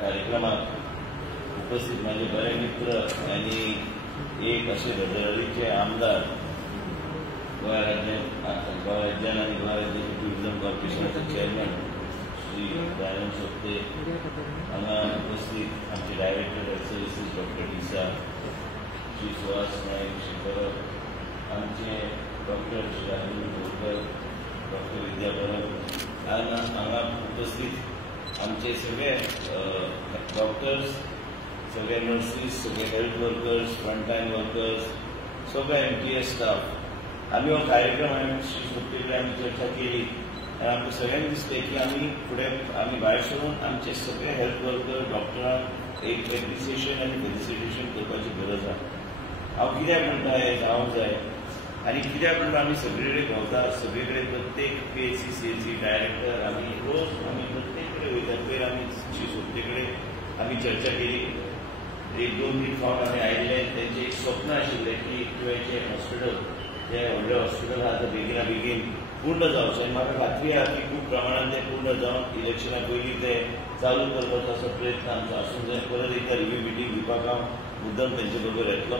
कार्यक्रमात उपस्थित माझे बरे मित्र आणि एक असे भद्रावतीचे आमदार गोवा राज्यात आणि गोवा राज्याचे टुरिझम कॉर्पोरेशनचे चेअरमॅन श्री दयानंद सोपते हांगा उपस्थित आमचे डायरेक्टर हेल्थ सर्विसेस डॉक्टर दिसा श्री सुहास नायक श्री परब आमचे डॉक्टर श्री राजेंद्र बोरकर डॉक्टर विद्या परब हांगा उपस्थित आमचे सगळे डॉक्टर्स सगळे नर्सीस सगळे हेल्थ वर्कर्स फ्रंटलाईन वर्कर्स सगळे MTS स्टाफ आम्ही हो कार्यक्रम श्री सोपते कडेन आमी चर्चा केली आनी आमकां सगळ्यांक दिसलें की आमी फुडें आमी भायर सरून आमचे सगळे हेल्थ वर्कर डॉक्टरांक एक एप्रिसिएशन आनी फेलिसिटेशन करपाची गरज आसा। हांव कित्याक म्हणटा हें जावंक जाय आनी कित्याक म्हणटा आमी सगळे कडेन भोंवता सगळे कडेन प्रत्येक PHCCLC डायरेक्टर आमी रोज आमी प्रत्येक कडेन वयता पयर आमी श्री सोपते कडेन आमी चर्चा केली एक दोन तीन फावट आमी आयिल्ले तेंचें एक स्वप्न आशिल्लें की तुवेंचें हॉस्पिटल जें व्हडलें हॉस्पिटल आसा तें बेगिना बेगीन पूर्ण जावचें आनी म्हाका खात्री आसा की खूब प्रमाणान तें पूर्ण जावन इलेक्शना पयलीं तें चालू करपाचो असो प्रयत्न आमचो आसूंक जाय। परत एकदा रिव्यू मिटींग दिवपाक हांव मुद्दम तेंचे बरोबर येतलो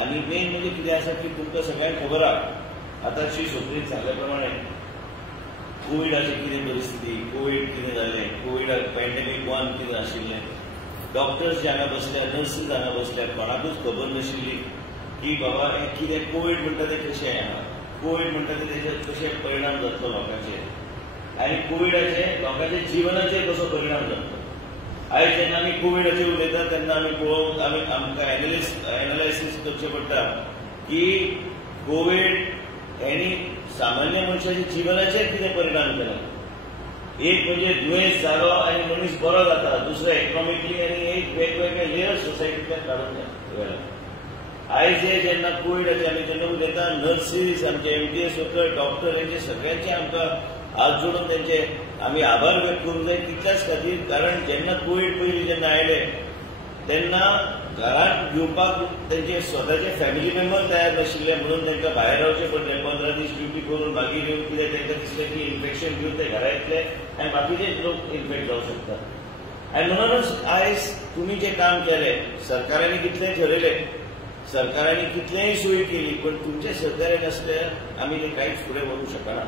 आनी मेन म्हणजे कितें आसा की तुमकां सगळ्यांक खबर आसा आतां श्री सोपतेन सांगले प्रमाणे कोविडाची कितें परिस्थिती कोविड कितें जालें कोविडाक पॅन्डेमीक 1 कितें आशिल्लें डॉक्टर्स जे हांगा बसल्या नर्सीस हांगा बसल्या कोणाकूच खबर नाशिल्ली की बाबा हें कितें कोविड म्हणटा तें कशें आहा कोविड म्हणटा तेजे कशे परिणाम जातलो लोकांचेर आनी कोविडाचे लोकांच्या जिवनाचेर कसो परिणाम जातलो। आयज जेन्ना आमी कोविडाचेर उलयता तेन्ना आमी पळोवंक आमकां एनालायसीस करचें पडटा की कोविड हेणी सामान्य मनशाच्या जिवनाचेर कितें परिणाम केला। एक म्हणजे दुयेंस जालो आनी मनीस बरो जाता दुसरो इकॉनॉमिकली आनी एक वेगवेगळे लेयर सोसायटींतल्यान काडून गेला। आयज जेन्ना कोविडाचे आमी जेन्ना उलयता नर्सीस आमचे MTS वर्कर डॉक्टर हेंचे सगळ्यांचे आमकां हात जोडून तेंचे आमी आभार व्यक्त करूंक जाय कितल्याच खातीर कारण जेन्ना कोविड पयलीं जेन्ना आयले तेन्ना घरांत घेवपाक तेंचे स्वताचे फॅमिली मेंबर तयार नाशिल्ले म्हणून तांकां भायर रावचें पडलें 15 दीस ड्युटी करून मागीर येवन कितें तांकां दिसलें की इन्फेक्शन घेवन ते घरा येतले आनी बाकीचे लोक इन्फेक्ट जावंक शकतात आनी म्हणूनच आयज तुमी जें काम केलें सरकारांनी कितलेंय ठरयलें सरकारांनी कितलेंय सोयी केली पण तुमचे सरकारान नासल्यार आमी तें कांयच फुडें व्हरूंक शकना।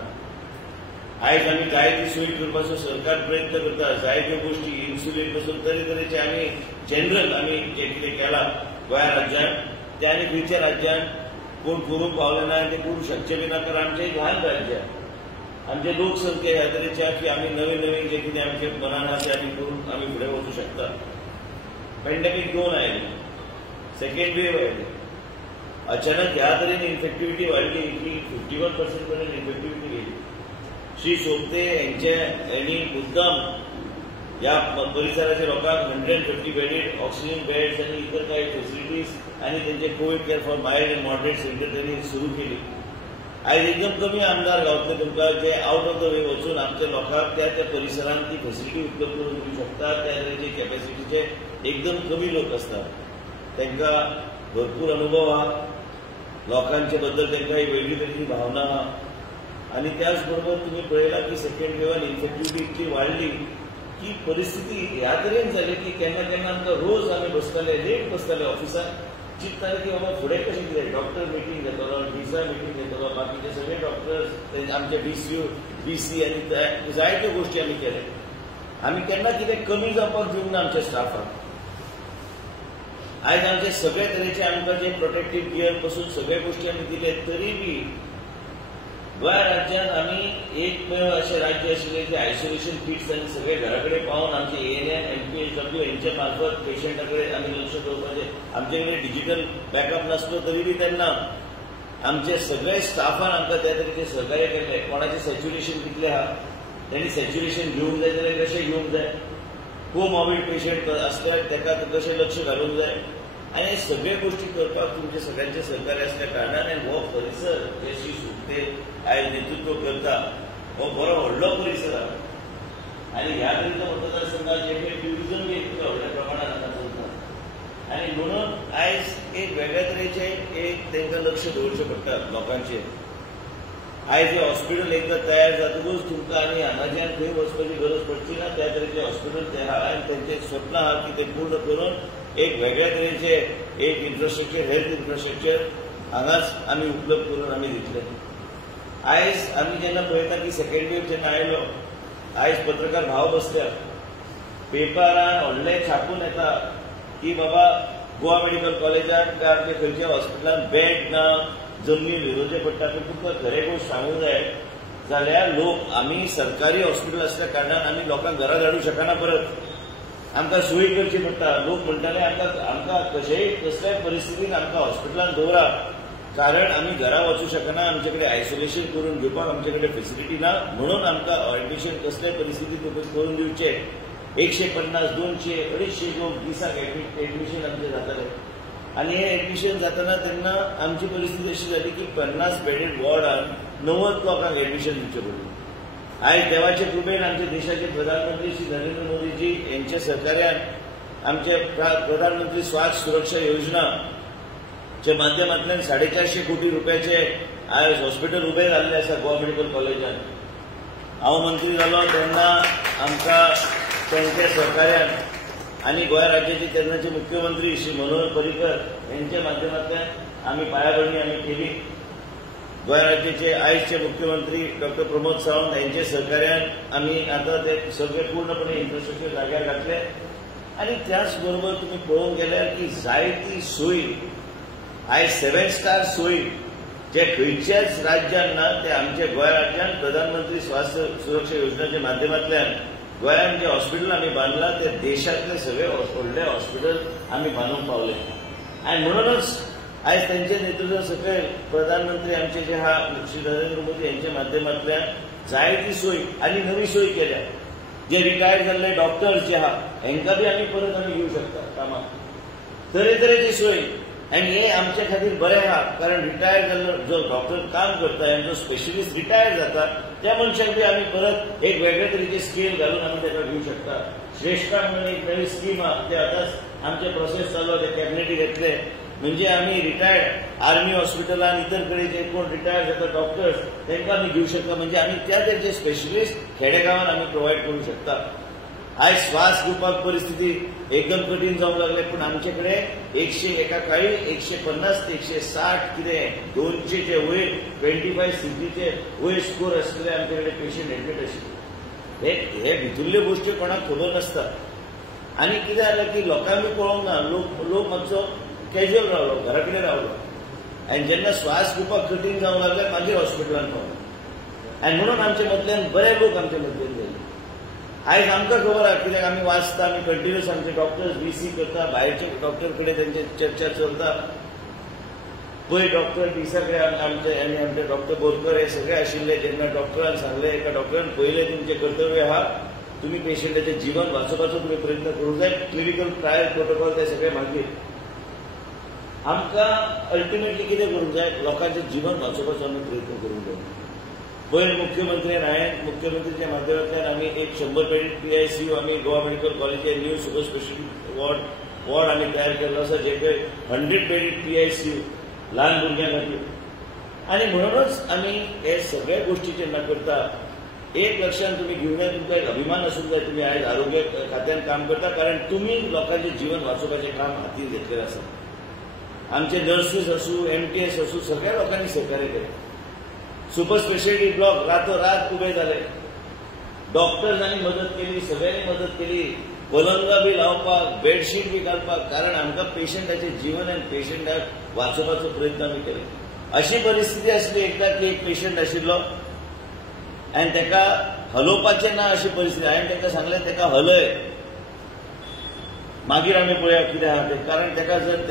आयज आमी जाय ती सोयी करपाचो सरकार प्रयत्न करता जायत्यो गोश्टी इन्सुलीन पासून तरेतरेचे आमी जनरल आमी जे कितें केलां गोंया राज्यांत ते आनी खंयच्या राज्यांत कोण करूंक पावले ना ते करूंक शकचे बी ना कारण आमचें एक ल्हान राज्य आमचे लोकसंख्या ह्या तरेची आसा की आमी नवीन नवीन जें कितें आमचे मनान आसा तें आमी करून आमी फुडें वचूंक शकता। Pandemic 2 oily second wave oily अचानक ह्या तरेन इन्फेक्टिविटी वाडली की 51% पर्यंत इन्फेक्टिविटी गेली। श्री सोपते हेंनी मुद्दाम ह्या परिसराच्या लोकांक 150 बेडेड ऑक्सिजन बेड्स आनी इतर काही फेसिलिटीज आनी तेंचे कोविड केअर फॉर मायल्ड आनी मॉडरेट सेंटर त्यांनी सुरू केली। आयज एकदम कमी आमदार गावतले तुमकां जे आउट ऑफ द वे वचून आमच्या लोकांक त्या त्या परिसरांत ती फेसिलिटी उपलब्ध करून दिवंक शकतात त्या तरेचे कॅपॅसिटीचे एकदम कमी लोक असतात तांकां भरपूर अनुभव आहा लोकांचे बद्दल तांकां एक वेगळी तरेची भावना आहा आनी त्याच बरोबर तुमी पळयलां की सेकेंड वेवान इन्फेक्टिविटी इतली वाडली की परिस्थिती ह्या तरेन जाली की केन्ना केन्ना आमकां रोज आमी बसताले लेट बसताले ऑफिसांत चिंतताले की बाबा फुडें कशें कितें डॉक्टर मिटींग घेतलो डिसा मिटींग घेतलो बाकीचे सगळे डॉक्टर्स आमचे BC आनी जायत्यो गोश्टी आमी केले आमी केन्ना कितें कमी जावपाक दिवंक ना आमच्या स्टाफाक। आयज आमचे सगळे तरेचे आमकां जे प्रोटेक्टीव गियर पासून सगळे गोश्टी आमी दिले तरी बी गोंया राज्यांत आमी एकमेव अशें राज्य आशिल्लें जे आयसोलेशन किट्स आनी सगळे घरा कडेन पावोवन आमचे ANM MPHW हेंचे मार्फत पेशंटा कडेन आमी लक्ष दवरपाचें आमचे कडेन डिजिटल बॅकअप नासलो तरी बी तेन्ना आमचे सगळे स्टाफान आमकां त्या तरेचे सहकार्य केल्लें कोणाचें सॅच्युरेशन कितलें आहा तांणी सॅच्युरेशन घेवंक जाय जाल्यार कशें घेवंक जाय कोमॉर्बिड पेशंट असल्यार ताका कशें लक्ष घालूंक जाय आनी सगळे गोश्टी करपाक तुमचे सगळ्यांचे सहकार्य आसल्या कारणान आनी हो परिसर जे श्री सोपते आयज नेतृत्व करता हो बरो व्हडलो परिसर आहा आनी ह्या तरेचो मतदारसंघात जे कितें ट्युरिझम बी इतल्या व्हडल्या प्रमाणात आतां चलता आनी म्हणून आयज एक वेगळ्या तरेचे एक तांकां लक्ष दवरचें पडटा लोकांचेर आयज हे हॉस्पिटल एकदा तयार जातकूच तुमकां आनी हांगाच्यान खंय वचपाची गरज पडची ना. त्या तरेचे हॉस्पिटल ते आहा आनी तेंचें स्वप्न आहा की ते पूर्ण करून एक वेगळ्या तरेचे एक इन्फ्रास्ट्रक्चर, हेल्थ इन्फ्रास्ट्रक्चर हांगाच आमी उपलब्ध करून आमी दितले. आयज आमी जेन्ना पळयता की सेकंड वेव जेन्ना आयलो, आयज पत्रकार भाव बसल्या, पेपरान व्हडले छापून येता की बाबा गोवा मेडिकल कॉलेजान काय आमच्या खंयच्या हॉस्पिटलान बेड ना, जमनी विरोवचे पडटा. पूण तुमकां खरें गोश्ट सांगूंक जाय जाल्यार लोक आमी सरकारी हॉस्पिटल आसल्या कारणान आमी लोकांक घरा धाडूं शकना. परत आमकां सोयी करची पडटा. लोक म्हणटाले आमकां कशेय कसल्याय परिस्थितीन आमकां हॉस्पिटलान दवरा, कारण आमी घरा वचूं शकना, आमचे कडेन आयसोलेशन करून घेवपाक आमचे कडेन फेसिलिटी ना, म्हणून आमकां एडमिशन कसल्याय परिस्थितीन करून दिवचे. 150, 200, 250 लोक दिसाक एडमिशन आमचे जाताले. आनी हे एडमिशन जाताना तेन्ना आमची परिस्थिती अशी जाली की 50 बेडेड वॉर्डान 90 लोकांक एडमिशन दिवचे पडलें. आयज देवाचे कृपेन आमच्या देशाचे प्रधानमंत्री श्री नरेंद्र मोदीजी यांच्या सहकार्यान आमचे प्रधानमंत्री स्वास्थ्य सुरक्षा योजना च्या माध्यमांतल्यान 450 कोटी रुपयाचे आयज हॉस्पिटल उबे जाल्ले आसा गोवा मेडिकल कॉलेजान. हांव मंत्री जालो तेन्ना आमकां त्यांच्या सहकार्यान आनी गोंय राज्याचे तेन्नाचे मुख्यमंत्री श्री मनोहर पर्रीकर यांच्या माध्यमांतल्यान आमी पायाभरणी आमी केली. गोंय राज्याचे आयजचे मुख्यमंत्री डॉक्टर प्रमोद सावंत यांच्या सहकार्यान आमी आतां ते सगळे पूर्णपणे इन्फ्रास्ट्रक्चर जाग्यार घातले. आनी त्याच बरोबर तुमी पळोवंक गेल्यार की जायती सोयी आयज 7 स्टार सोयी जे खंयच्याच राज्यान ना ते आमच्या गोंय राज्यान प्रधानमंत्री स्वास्थ्य सुरक्षा योजनेच्या माध्यमांतल्यान गोंयांत जे हॉस्पिटल आमी बांदला ते देशातले सगळे व्हडले हॉस्पिटल आमी बांदूंक पावले. आनी म्हणूनच आयज त्यांचे नेतृत्व सकयल प्रधानमंत्री आमचे जे आहा श्री नरेंद्र मोदी यांच्या माध्यमांतल्यान जायती सोय आनी नवी सोय केल्या. जे रिटायर्ड जाल्ले डॉक्टर्स जे आहा हेंकां बी आमी परत आमी घेवंक शकता कामाक. तरेतरेची सोय आनी हे आमचे खातीर बरें आहा, कारण रिटायर जाल्लो जो डॉक्टर काम करता आनी जो स्पेशलिस्ट रिटायर जाता त्या मनशाक बी आमी परत एक वेगळे तरेची स्केल घालून आमी ताका घेवंक शकता. श्रेष्ठा म्हणून एक नवी स्कीम आहा, ते आतांच आमचे प्रोसेस चालू ते कॅबिनेटीक येतले. म्हणजे आमी रिटायर्ड आर्मी हॉस्पिटलान इतर कडेन जे कोण रिटायर जाता डॉक्टर्स तांकां आमी घेवंक शकता. म्हणजे आमी त्या तरेचे स्पेशलिस्ट खेडेगांवांत आमी प्रोवायड करूंक शकता. आयज श्वास घेवपाक परिस्थिती एकदम कठीण जावंक लागले, पूण आमचे कडेन एका काळी 150 ते 160 कितें 200 चे वयर 25 सीटीचे वयर स्कोर आसलेले आमचे कडेन पेशंट एडमीट आशिल्ले. हे भितरल्यो गोश्टी कोणाक खबर नासता. आनी कितें जालें की लोकांक बी पळोवंक ना, लोक मातसो कॅज्युअल रावलो, घरा कडेन रावलो. आनी जेन्ना श्वास घेवपाक कठीण जावंक लागले मागीर हॉस्पिटलान पावले. आनी म्हणून आमचे मदल्यान बरे लोक आमचे मदल्यान गेले. आयज आमकां खबर आहा कित्याक आमी वाचता, आमी कंटिन्युअस आमचे डॉक्टर्स VC करता, भायरचे डॉक्टर कडेन तेंचे चर्चा चलता. पळय डॉक्टर दिसा कडेन आमचे आनी आमचे डॉक्टर बोरकर हे सगळे आशिल्ले. जेन्ना डॉक्टरान सांगले, एका डॉक्टरान पयलें तुमचें कर्तव्य आहा, तुमी पेशंटाचें जीवन वाचोवपाचो तुमी प्रयत्न करूंक जाय. क्लिनिकल ट्रायल प्रोटोकॉल ते सगळे मागीर. आमकां अल्टिमेटली कितें करूंक जाय, लोकांचें जीवन वाचोवपाचो आमी प्रयत्न करूंक जाय. पयर मुख्यमंत्र्यान हांवें मुख्यमंत्रीच्या माध्यमांतल्यान आमी एक 100 बेडेड PICU आमी गोवा मेडिकल कॉलेजीचे न्यू सुपर स्पेशलिटी वॉर्ड आमी तयार केल्लो आसा, जे 100 बेडेड PICU ल्हान भुरग्यां खातीर. आनी म्हणूनच आमी हे सगळे गोश्टी जेन्ना करता, एक लक्षांत तुमी घेवंक जाय, तुमकां एक अभिमान आसूंक जाय तुमी आयज आरोग्य खात्यान काम करता, कारण तुमी लोकांचें जीवन वाचोवपाचें काम हातीन घेतलेलें आसा. आमचे नर्सीस आसूं, MTS आसूं, सगळ्या लोकांनी सहकार्य केलें. सुपर स्पेशलिटी ब्लॉक रातोरात उबे जाले. डॉक्टर्सांनी मदत केली, सगळ्यांनी मदत केली. पलंगां बी लावपाक, बेडशीट बी घालपाक, कारण आमकां पेशंटाचें जीवन आनी पेशंटाक वाचोवपाचो प्रयत्न आमी केलो. अशी परिस्थिती आसली एकदा की एक पेशंट आशिल्लो आनी ताका हलोवपाचें ना अशी परिस्थिती. हांवें ताका सांगलें ताका हलय, मागीर आमी पळोवया कितें आहा तें. कारण ताका जर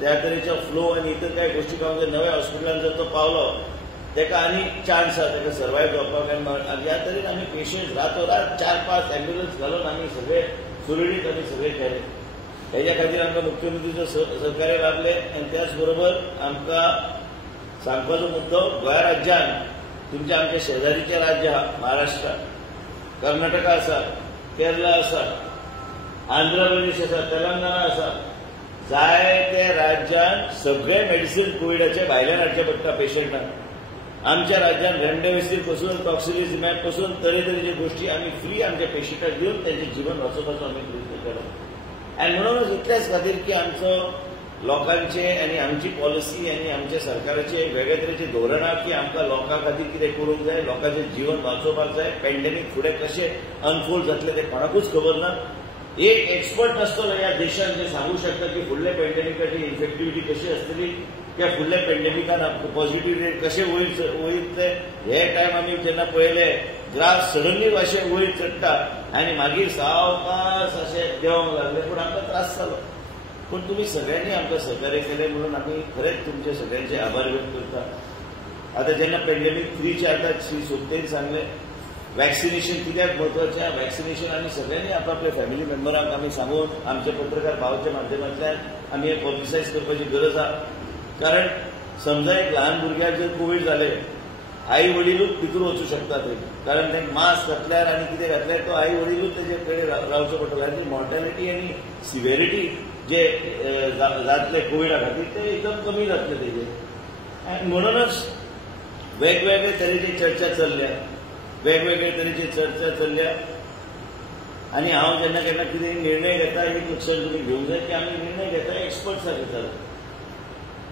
त्या तरेचो फ्लो आनी इतर कांय गोश्टी पावूंक जाय, नव्या हॉस्पिटलान जर तो पावलो ताका आनी चान्स आहा ताका सर्वायव जावपाक. आनी ह्या तरेन आमी पेशंट रातोरात 4-5 एम्ब्युलन्स घालून आमी सगळे सुरळीत आमी सगळे केले. हेज्या खातीर आमकां मुख्यमंत्रीचो सहकार्य लाभलें. आनी त्याच बरोबर आमकां सांगपाचो मुद्दो, गोंय राज्यान तुमचे आमचे शेजारीचे राज्य आहा, महाराष्ट्र, कर्नाटका आसा, केरला आसा, आंध्र प्रदेश आसा, तेलंगणा आसा, जाय त्या राज्यान सगळे मेडिसीन कोविडाचे भायल्यान हाडचे पडटा पेशंटांक. आमच्या राज्यात रेमडेसिवीर पासून टॉक्सिलिझमॅब पासून तरेतरेचे गोष्टी आम्ही फ्री आमच्या पेशंटाक दिवन त्यांचे जीवन वाचोवपाचो आम्ही प्रयत्न केलो आनी म्हणूनच इतल्याच खातीर की आमचो लोकांचे आनी आमची पॉलिसी आनी आमच्या सरकाराचे वेगळे तरेचे धोरण आहा की आमकां लोकां खातीर कितें करूंक जाय लोकांचें जीवन वाचोवपाक जाय पॅन्डेमीक फुडें कशें अनफोल्ड जातलें तें कोणाकूच खबर ना एक एक्सपर्ट नासतलो ह्या देशांत जे सांगू शकता की फुडल्या पॅन्डेमिकाची इन्फेक्टिविटी कशी आसतली किंवा फुडल्या पॅन्डेमिकान पॉझिटिव्ह रेट कशें वयर ते हे टायम आमी जेन्ना पळयले ग्राफ सडनली अशें वयर चडटा आनी मागीर सावकाश अशें देंवंक लागले पूण आमकां त्रास जालो पूण तुमी सगळ्यांनी आमकां सहकार्य केलें म्हणून आमी खरेंच तुमचे सगळ्यांचे आभार व्यक्त करता आतां जेन्ना पॅन्डेमीक फ्रीचे आतां श्री सोपतेन सांगलें वॅक्सिनेशन कित्याक म्हत्वाचें वॅक्सिनेशन आमी सगळ्यांनी आपल्या फॅमिली मेंबरांक आमी सांगून आमचे पत्रकार भावाच्या माध्यमांतल्यान आमी हें पब्लिसायज करपाची गरज आहा कारण समजा एक ल्हान भुरग्याक जर कोवीड जालें आई वडीलूच भितर वचूं शकता थंय कारण तांकां मास्क घातल्यार आनी कितें घातल्यार तो आई वडीलूच तेजे कडेन रावचो पडटलो आनी मॉर्टेलिटी आनी सिव्हिरिटी जे जातले कोविडा खातीर ते एकदम कमी जातले तेजे आनी म्हणूनच वेगवेगळे तरेची चर्चा चल्ल्या वेगवेगळे तरेची चर्चा चल्ल्या आनी हांव जेन्ना केन्ना कितें निर्णय घेता एक लक्षांत तुमी घेवंक जाय की आमी निर्णय घेता एक्सपर्ट्सां घेताले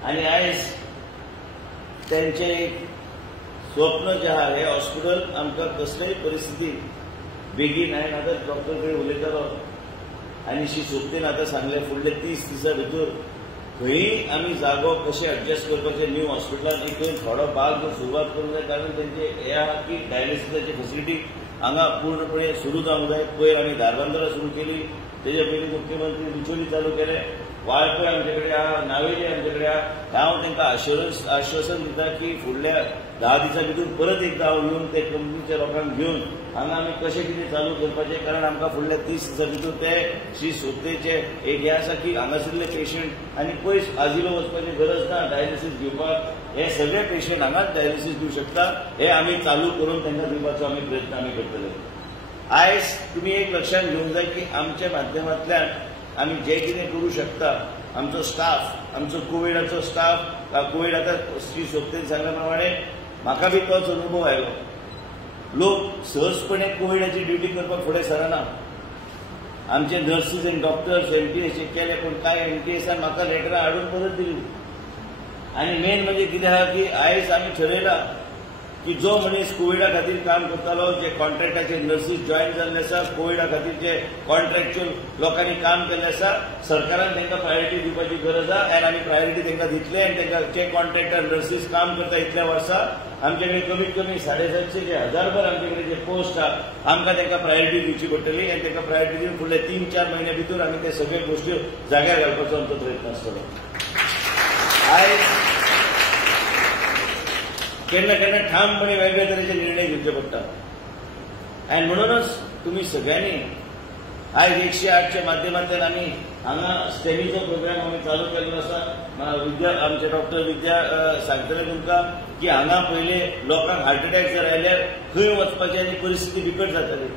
आनी आयज तेंचें एक स्वप्न जें आहा हें हॉस्पिटल आमकां कसलेय परिस्थितींत बेगीन हांवें आतां डॉक्टर कडेन उलयतालो आनी श्री सोपतेन आतां सांगलें फुडले 30 दिसां भितर खंयी आमी जागो कशें एडजस्ट करपाचें न्यू हॉस्पिटलान एक थोडो भाग सुरवात करूंक जाय कारण तेंचे हें आहा की डायलिसिसाची फेसिलिटी हांगा पूर्णपणे सुरू जावंक जाय पयर आमी धारबांदोरा सुरू केली तेजे पयलीं मुख्यमंत्री बिचोली चालू केलें वाळपय आमचे कडेन आहा नावेली आमचे कडेन आहा हांव तांकां आश्वासन दिता की फुडल्या 10 दिसां भितर परत एकदां हांव येवन ते कंपनीच्या लोकांक घेवन हांगा आमी कशें कितें चालू करपाचें कारण आमकां फुडल्या 30 दिसां भितर ते श्री सोपतेचे एक हें आसा की हांगासरले पेशंट आनी पयस आजिलो वचपाची गरज ना डायलिसीस घेवपाक हे सगळे पेशंट हांगाच डायलिसीस दिवंक शकता हे आमी चालू करून तांकां दिवपाचो आमी प्रयत्न आमी करतले आयज तुमी एक लक्षांत घेवंक जाय की आमच्या माध्यमांतल्यान आमी जे कितें करूं शकता आमचो स्टाफ आमचो कोविडाचो स्टाफ कोविड आतां श्री सोपतेन सांगल्या प्रमाणे म्हाका बी तोच अनुभव आयलो लोक सहजपणे कोविडाची ड्युटी करपाक फुडें सरना आमचे नर्सीस आनी डॉक्टर्स एमटीएसचे केले पूण कांय एमटीएसान म्हाका लेटरां हाडून परत दिली आनी मेन म्हणजे कितें आहा की आयज आमी ठरयलां की जो मनीस कोविडा खातीर काम करतालो जे कॉन्ट्रॅक्टाचे नर्सीस जॉईन जाल्ले आसा कोविडा खातीर जे कॉन्ट्रॅक्च्युअल लोकांनी काम केल्लें आसा सरकारान तांकां प्रायोरिटी दिवपाची गरज आहा आनी आमी प्रायोरिटी तांकां दितले आनी तांकां जे कॉन्ट्रॅक्टर नर्सीस काम करता इतल्या वर्सां आमचे कडेन कमीत कमी 750 जे हजारभर आमचे कडेन जे पोस्ट आहा आमकां तांकां प्रायोरिटी दिवची पडटली आनी तांकां प्रायोरिटी दिवन फुडले 3-4 म्हयन्या भितर आमी ते सगळे गोश्टी जाग्यार घालपाचो आमचो प्रयत्न आसतलो आयज केन्ना केन्ना ठामपणे वेगळे तरेचे निर्णय घेवचे पडटात आनी म्हणूनच तुमी सगळ्यांनी आयज 108च्या माध्यमांतल्यान आमी हांगा स्टेमीचो प्रोग्राम आमी चालू केल्लो आसा आमचे डॉक्टर विद्या सांगतले तुमकां की हांगा पयले लोकांक हार्ट अटॅक जर आयल्यार खंय वचपाची आनी परिस्थिती बिकट जाताली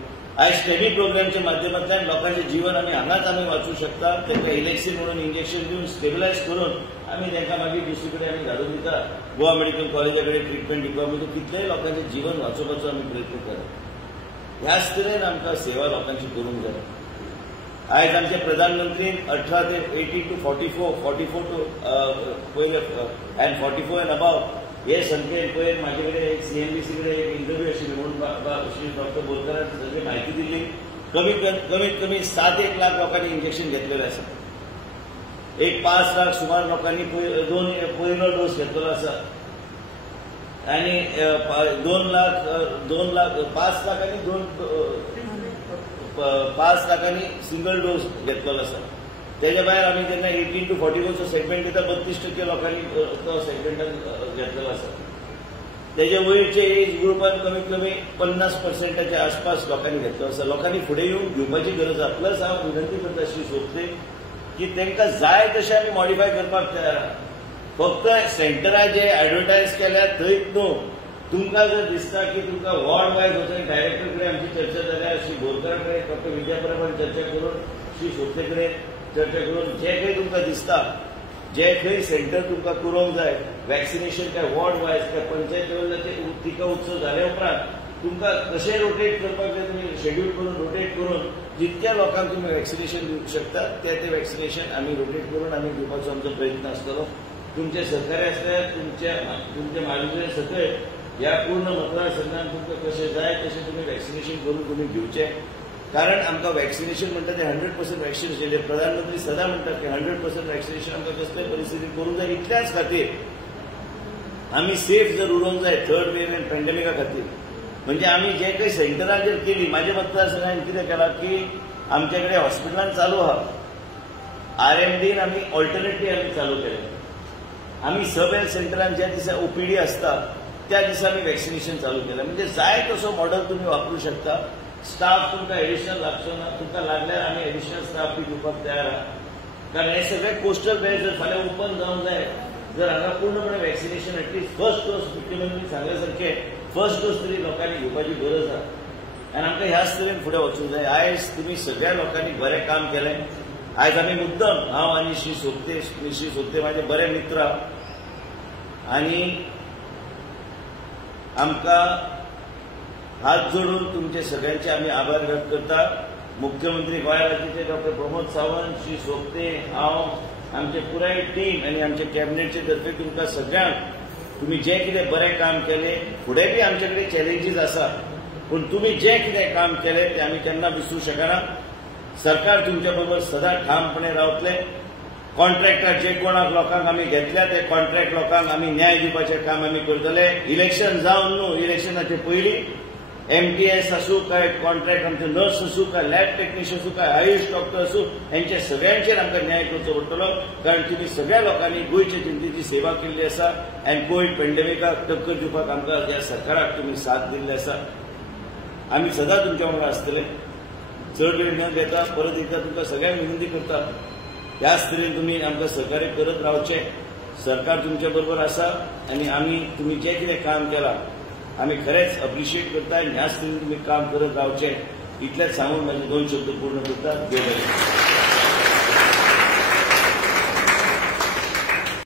आयज स्टेमी प्रोग्रामच्या माध्यमांतल्यान लोकांचें जीवन आमी हांगाच आमी वाचूंक शकता तांकां इलेक्शन म्हणून इंजेक्शन दिवन स्टेबिलायज करून आमी तांकां मागीर दुसरे कडेन आमी धाडून दिता गोवा मेडिकल कॉलेजा कडेन ट्रिटमेंट दिवपाक म्हणजे कितलेय लोकांचें जीवन वाचोवपाचो आमी प्रयत्न करता ह्याच तरेन आमकां सेवा लोकांची करूंक जाय आयज आमचे प्रधानमंत्रीन 18 ते 18 to 44 to पयले एंड 44 एंड अबाव हे संख्येन पयर म्हाजे कडेन एक CNBC कडेन एक इंटरव्यू आशिल्ली म्हणून श्री डॉक्टर बोरकारान सगळी म्हायती दिल्ली कमीत कमी 7-1 लाख लोकांनी इंजेक्शन घेतलेलें आसा एक 5 लाख सुमार लोकांनी पयलो डोस घेतलेलो आसा आनी 5 लाखांनी सिंगल डोस घेतलेलो आसा तेजे भायर आमी जेन्ना 18 to 44 सेगमेंट दिता 32% लोकांनी तो सेगमेंटान घेतलेलो आसा तेजे वयरचे एज ग्रुपान कमीत कमी 50% आसपास लोकांनी घेतलो आसा लोकांनी फुडें येवन घेवपाची गरज आहा प्लस हांव विनंती करता श्री सोपते की तांकां जाय तशें आमी मॉडिफाय करपाक तयार आहा फक्त सेंटरां जे एडवर्टायज केल्यात थंयच न्हू तुमकां जर दिसता की तुमकां वॉर्ड वायज वचून डायरेक्टर कडेन आमची चर्चा जाल्यार श्री बोरकार कडेन डॉक्टर विद्या परमान चर्चा करून श्री सोपते कडेन चर्चा करून जे काही तुमकां दिसता जे खंय सेंटर तुमकां करूंक जाय वॅक्सिनेशन काय वॉर्ड वायज काय पंचायत लेवलाचेर टिका उत्सव जाल्या उपरांत तुमकां कशें रोटेट करपाक जाय तुमी शेड्यूल करून रोटेट करून जितक्या लोकांक तुमी वॅक्सिनेशन दिवंक शकतात ते वॅक्सिनेशन आमी रोटेट करून आमी दिवपाचो आमचो प्रयत्न आसतलो. तुमचे सहकार्य आसल्यार तुमच्या म्हाजेर सकयल ह्या पूर्ण मतदारसंघात तुमकां कशें जाय तशें तुमी वॅक्सिनेशन करून तुमी घेवचें. कारण आमकां वॅक्सिनेशन म्हणटा ते 100% वॅक्सिनेशन जे प्रधानमंत्री सदां म्हणटात की 100% वॅक्सिनेशन आमकां कसल्याय परिस्थितीत करूंक जाय. इतल्याच खातीर आमी सेफ जर उरोवंक जाय थर्ड वेव एंड पॅन्डेमिका खातीर म्हणजे आमी जे काही सेंटरांचेर केली म्हाज्या मतदारसंघात कितें केलां की आमचे कडेन हॉस्पिटलांत चालू आहा RMDन आमी ऑल्टरनेटली आमी चालू केलें. आमी सब हेल्थ सेंटरान ज्या दिसा OPD आसता त्या दिसा आमी वॅक्सिनेशन चालू केलें. म्हणजे जाय तसो मॉडल तुमी वापरूं शकता. स्टाफ तुमकां एडिशनल लागचो ना. तुमकां लागल्यार आमी एडिशनल स्टाफ बी दिवपाक तयार आहा. कारण हे सगळे कोस्टल बेल्ट जर फाल्यां ओपन जावंक जाय जर हांगा पूर्णपणे वॅक्सिनेशन एटलीस्ट फर्स्ट डोस मुख्यमंत्री सांगले सारखें फर्स्ट डोस तरी लोकांनी घेवपाची गरज आहा. आनी आमकां ह्याच तरेन फुडें वचूंक जाय. आयज तुमी सगळ्या लोकांनी बरें काम केलें. आयज आमी मुद्दम हांव आनी श्री सोपते म्हाजे बरे मित्र आनी आमकां हात जोडून तुमचे सगळ्यांचे आमी आभार व्यक्त करता. मुख्यमंत्री गोंय राज्याचे डॉक्टर प्रमोद सावंत, श्री सोपते, हांव आमचे पुराय टीम आनी आमचे कॅबिनेटचे तर्फे तुमकां सगळ्यांक तुमी जे कितें बरें काम केलें फुडें बी आमचे कडेन चॅलेंजीस आसा पूण तुमी जे कितें काम केलें तें आमी केन्ना विसरूंक शकना. सरकार तुमच्या बरोबर सदां ठामपणे रावतलें. कॉन्ट्रॅक्टर जे कोणाक लोकांक आमी घेतल्या ते कॉन्ट्रॅक्ट लोकांक आमी न्याय दिवपाचें काम आमी करतले. इलेक्शन जावन न्हू इलेक्शनाचे पयलीं MTS आसूं काय कॉन्ट्रॅक्ट आमचे नर्स आसूं काय लॅब टेक्निशियन आसूं काय आयुष डॉक्टर आसूं हेंचे सगळ्यांचेर आमकां न्याय करचो पडटलो. कारण तुमी सगळ्या लोकांनी गोंयचे जनतेची सेवा केल्ली आसा आनी कोवीड पॅन्डेमिकाक टक्कर दिवपाक आमकां ह्या सरकाराक तुमी साथ दिल्ली आसा. आमी सदां तुमच्या वांगडा आसतले. चड वेळ न घेता परत एकदा तुमकां सगळ्यांक विनंती करता ह्याच तरेन तुमी आमकां सहकार्य करत रावचें. सरकार तुमच्या बरोबर आसा आनी आमी तुमी जे कितें काम केलां आमी खरेंच अप्रिशिएट करता आनी ह्याच तरेन तुमी काम करत रावचें. इतलेंच सांगून म्हाजे 2 शब्द पूर्ण करता. देव बरें.